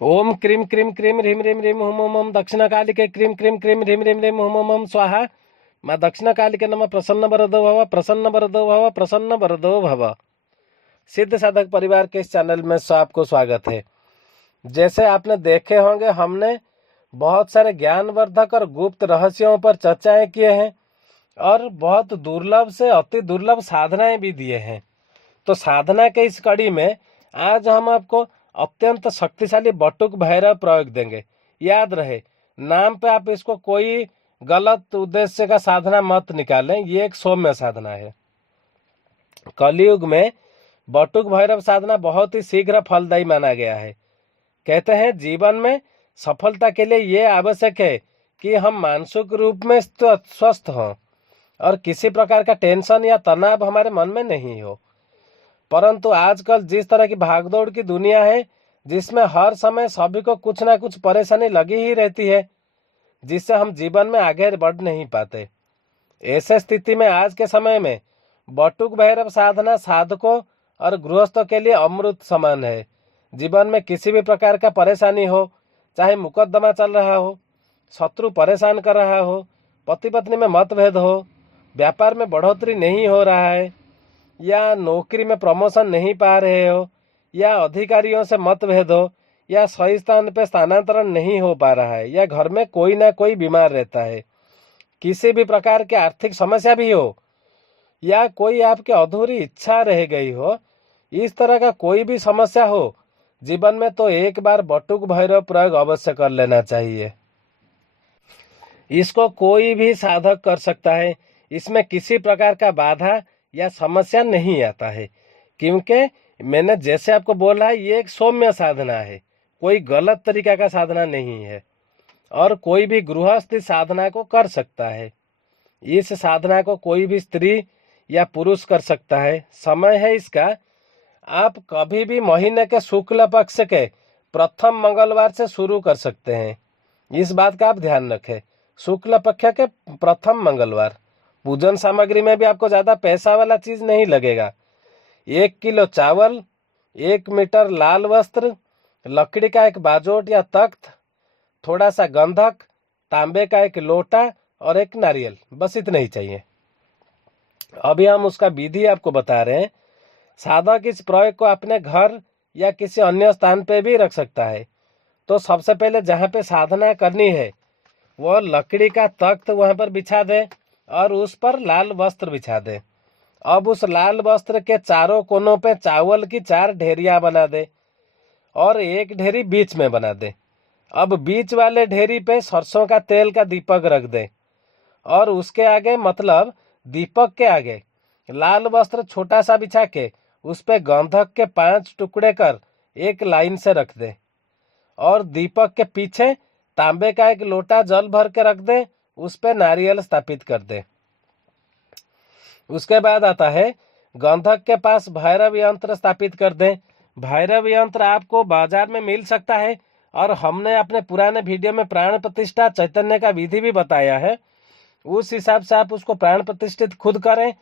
ओम cream cream cream ह्रीम ह्रीम ह्रीम हुम हुम हुम दक्षिण कालिके क्रीम क्रीम क्रीम ह्रीम ह्रीम ह्रीम हुम हुम हुम स्वाहा। माँ दक्षिण कालिके नमः। प्रसन्न वरदो भव, प्रसन्न वरदो भव, प्रसन्न वरदो भव। सिद्ध साधक परिवार के इस चैनल में आपको स्वागत है। जैसे आपने देखे होंगे, हमने बहुत सारे ज्ञानवर्धक और गुप्त रहस्यों पर चर्चाएं किए हैं और बहुत दुर्लभ से अति दुर्लभ साधनाएं भी दिए हैं। तो साधना के इस कड़ी में आज हम आपको अत्यंत शक्तिशाली बटुक भैरव प्रयोग देंगे। याद रहे, नाम पे आप इसको कोई गलत उद्देश्य का साधना मत निकालें, ये एक सौम्य साधना है। कलयुग में बटुक भैरव साधना बहुत ही शीघ्र फलदायी माना गया है। कहते हैं जीवन में सफलता के लिए ये आवश्यक है कि हम मानसिक रूप में स्वस्थ हों और किसी प्रकार का टेंशन या तनाव हमारे मन में नहीं हो। परंतु आजकल जिस तरह की भागदौड़ की दुनिया है, जिसमें हर समय सभी को कुछ ना कुछ परेशानी लगी ही रहती है, जिससे हम जीवन में आगे बढ़ नहीं पाते। ऐसे स्थिति में आज के समय में बटुक भैरव साधना साधकों और गृहस्थों के लिए अमृत समान है। जीवन में किसी भी प्रकार का परेशानी हो, चाहे मुकदमा चल रहा हो, शत्रु परेशान कर रहा हो, पति पत्नी में मतभेद हो, व्यापार में बढ़ोतरी नहीं हो रहा है, या नौकरी में प्रमोशन नहीं पा रहे हो, या अधिकारियों से मतभेद हो, या सही स्थान पर स्थानांतरण नहीं हो पा रहा है, या घर में कोई ना कोई बीमार रहता है, किसी भी प्रकार की आर्थिक समस्या भी हो, या कोई आपकी अधूरी इच्छा रह गई हो, इस तरह का कोई भी समस्या हो जीवन में, तो एक बार बटुक भैरव प्रयोग अवश्य कर लेना चाहिए। इसको कोई भी साधक कर सकता है। इसमें किसी प्रकार का बाधा या समस्या नहीं आता है, क्योंकि मैंने जैसे आपको बोला है, ये एक सौम्य साधना है, कोई गलत तरीका का साधना नहीं है और कोई भी गृहस्थ साधना को कर सकता है। इस साधना को कोई भी स्त्री या पुरुष कर सकता है। समय है इसका, आप कभी भी महीने के शुक्ल पक्ष के प्रथम मंगलवार से शुरू कर सकते हैं। इस बात का आप ध्यान रखें, शुक्ल पक्ष के प्रथम मंगलवार। पूजन सामग्री में भी आपको ज़्यादा पैसा वाला चीज़ नहीं लगेगा। 1 किलो चावल, 1 मीटर लाल वस्त्र, लकड़ी का एक बाजोट या तख्त, थोड़ा सा गंधक, तांबे का एक लोटा और एक नारियल, बस इतना ही चाहिए। अभी हम उसका विधि आपको बता रहे हैं। साधक इस प्रयोग को अपने घर या किसी अन्य स्थान पे भी रख सकता है। तो सबसे पहले जहाँ पे साधना करनी है, वो लकड़ी का तख्त वहाँ पर बिछा दे और उस पर लाल वस्त्र बिछा दे। अब उस लाल वस्त्र के चारों कोनों पे चावल की 4 ढेरियाँ बना दे और एक ढेरी बीच में बना दे। अब बीच वाले ढेरी पे सरसों का तेल का दीपक रख दे और उसके आगे, मतलब दीपक के आगे, लाल वस्त्र छोटा सा बिछा के उस पे गंधक के 5 टुकड़े कर एक लाइन से रख दे और दीपक के पीछे तांबे का एक लोटा जल भर के रख दे, उस पे नारियल स्थापित कर दे। उसके बाद आता है, गंधक के पास भैरव यंत्र स्थापित कर दे। भैरव यंत्र आपको बाजार में मिल सकता है और हमने अपने पुराने वीडियो में प्राण प्रतिष्ठा चैतन्य का विधि भी बताया है। उस हिसाब से आप उसको प्राण प्रतिष्ठित खुद करें,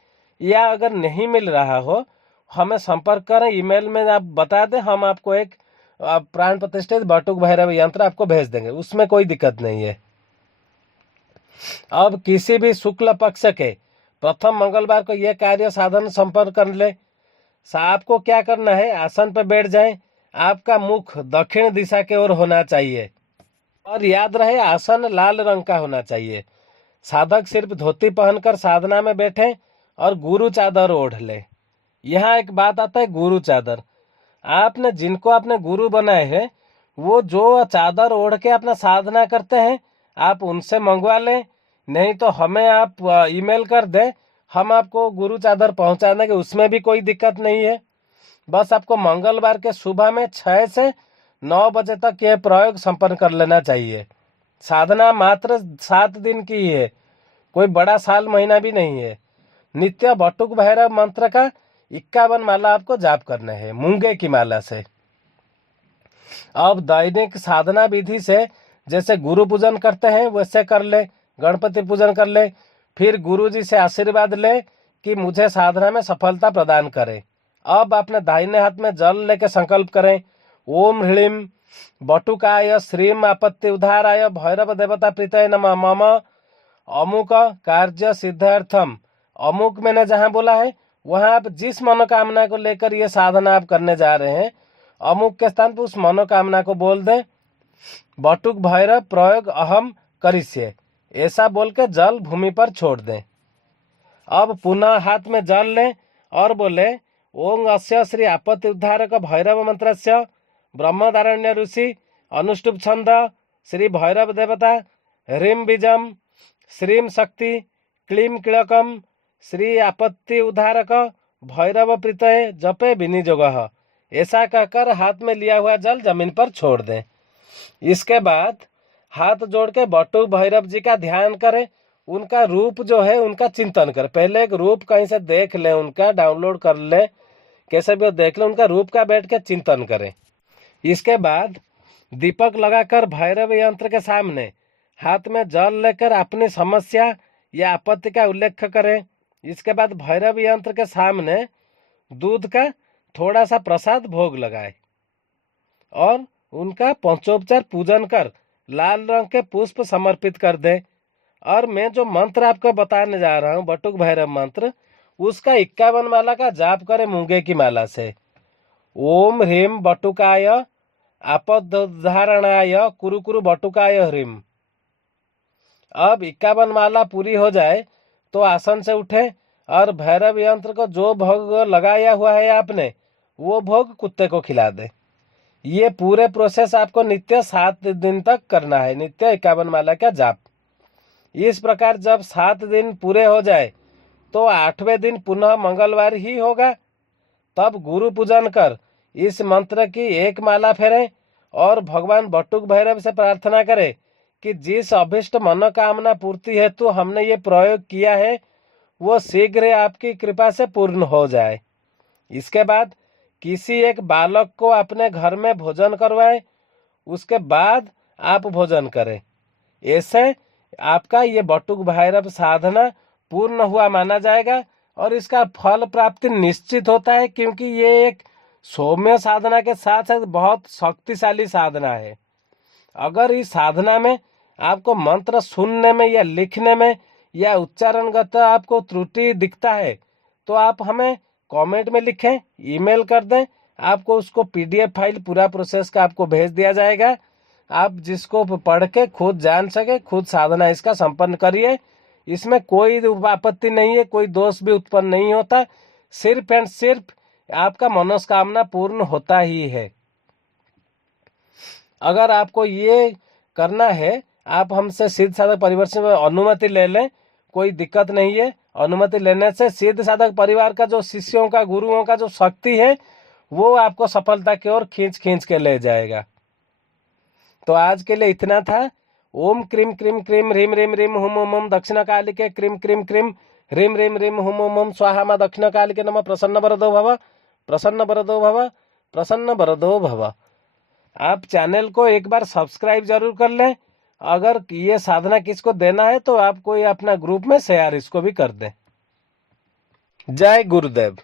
या अगर नहीं मिल रहा हो हमें संपर्क करें, ईमेल में आप बता दें, हम आपको एक प्राण प्रतिष्ठित बटुक भैरव यंत्र आपको भेज देंगे, उसमें कोई दिक्कत नहीं है। अब किसी भी शुक्ल पक्ष के प्रथम मंगलवार को यह कार्य साधन संपर्क कर ले। आपको क्या करना है, आसन पर बैठ जाएं, आपका मुख दक्षिण दिशा की ओर होना चाहिए और याद रहे आसन लाल रंग का होना चाहिए। साधक सिर्फ धोती पहनकर साधना में बैठे और गुरु चादर ओढ़ ले। यहाँ एक बात आता है, गुरु चादर, आपने जिनको आपने गुरु बनाए हैं, वो जो चादर ओढ़ के अपना साधना करते हैं, आप उनसे मंगवा लें, नहीं तो हमें आप ईमेल कर दें, हम आपको गुरु चादर पहुंचा देंगे, उसमें भी कोई दिक्कत नहीं है। बस आपको मंगलवार के सुबह में 6 से 9 बजे तक यह प्रयोग संपन्न कर लेना चाहिए। साधना मात्र 7 दिन की ही है, कोई बड़ा साल महीना भी नहीं है। नित्य बटुक भैरव मंत्र का 51 माला आपको जाप करना है, मूंगे की माला से। अब दैनिक साधना विधि से जैसे गुरु पूजन करते हैं वैसे कर ले, गणपति पूजन कर ले, फिर गुरु जी से आशीर्वाद ले कि मुझे साधना में सफलता प्रदान करें। अब अपने दाहिने हाथ में जल लेके संकल्प करें, ओम ह्रीम बटुकाय श्रीम आपत्ति उद्धाराय भैरव देवता प्रीतय नमः मम अमुक कार्य सिद्धार्थम। अमुक मैंने जहाँ बोला है वहाँ आप जिस मनोकामना को लेकर ये साधना आप करने जा रहे हैं, अमुक के स्थान पर उस मनोकामना को बोल दें। बटुक भैरव प्रयोग अहम करिष्ये, ऐसा बोल के जल भूमि पर छोड़ दें। अब पुनः हाथ में जल लें और बोले ओं अस्य श्री आपत्ति उद्धारक भैरव मंत्रस्य ब्रह्मदारण्य ऋषि अनुष्टुप छंद श्री भैरव देवता ह्रीम बीजम श्रीम शक्ति क्लीम किलकम श्री आपत्ति उद्धारक भैरव प्रीतये जपे विनियोग, ऐसा कहकर हाथ में लिया हुआ जल जमीन पर छोड़ दें। इसके बाद हाथ जोड़ के बटुक भैरव जी का ध्यान करें, उनका रूप जो है उनका चिंतन करें। पहले एक रूप कहीं से देख लें, उनका डाउनलोड कर लें, कैसे भी देख लें, उनका रूप का बैठ के चिंतन करें। इसके बाद दीपक लगाकर भैरव यंत्र के सामने हाथ में जल लेकर अपनी समस्या या आपत्ति का उल्लेख करें। इसके बाद भैरव यंत्र के सामने दूध का थोड़ा सा प्रसाद भोग लगाए और उनका पंचोपचार पूजन कर लाल रंग के पुष्प समर्पित कर दे। और मैं जो मंत्र आपको बताने जा रहा हूँ बटुक भैरव मंत्र, उसका 51 माला का जाप करें मूंगे की माला से। ओम ह्रीम बटुकाय आपदोद्धारणाय कुरु कुरु बटुकाय ह्रीम। अब 51 माला पूरी हो जाए तो आसन से उठे और भैरव यंत्र को जो भोग लगाया हुआ है आपने, वो भोग कुत्ते को खिला दे। ये पूरे प्रोसेस आपको नित्य 7 दिन तक करना है, नित्य 51 माला का जाप। इस प्रकार जब 7 दिन पूरे हो जाए तो 8वें दिन पुनः मंगलवार ही होगा। तब गुरु पूजन कर इस मंत्र की 1 माला फेरें और भगवान बटुक भैरव से प्रार्थना करें कि जिस अभिष्ट मनोकामना पूर्ति हेतु हमने ये प्रयोग किया है वो शीघ्र आपकी कृपा से पूर्ण हो जाए। इसके बाद किसी एक बालक को अपने घर में भोजन करवाएं, उसके बाद आप भोजन करें। ऐसे आपका ये बटुक भैरव साधना पूर्ण हुआ माना जाएगा और इसका फल प्राप्ति निश्चित होता है, क्योंकि ये एक सौम्य साधना के साथ साथ बहुत शक्तिशाली साधना है। अगर इस साधना में आपको मंत्र सुनने में या लिखने में या उच्चारणगत आपको त्रुटि दिखता है तो आप हमें कमेंट में लिखें, ईमेल कर दें, आपको उसको PDF फाइल पूरा प्रोसेस का आपको भेज दिया जाएगा। आप जिसको पढ़ के खुद जान सके, खुद साधना इसका संपन्न करिए। इसमें कोई आपत्ति नहीं है, कोई दोष भी उत्पन्न नहीं होता, सिर्फ एंड सिर्फ आपका मनोकामना पूर्ण होता ही है। अगर आपको ये करना है, आप हमसे सिद्ध साधक परिवार से अनुमति ले लें, कोई दिक्कत नहीं है। अनुमति लेने से सिद्ध साधक परिवार का जो शिष्यों का, गुरुओं का जो शक्ति है वो आपको सफलता की ओर खींच खींच के ले जाएगा। तो आज के लिए इतना था। ओम क्रीम क्रीम क्रीम ह्रीम ह्रीम ह्रीम हुम हुम हुम दक्षिण काली के क्रीम क्रीम क्रीम ह्रीम ह्रीम ह्रीम हुम हुम हुम स्वाहा मां दक्षिण काली के नमः प्रसन्न वरदो भव प्रसन्न वरदो भव प्रसन्न वरदो भव। आप चैनल को एक बार सब्सक्राइब जरूर कर लें। अगर ये साधना किसको देना है तो आप कोई अपना ग्रुप में शेयर इसको भी कर दें। जय गुरुदेव।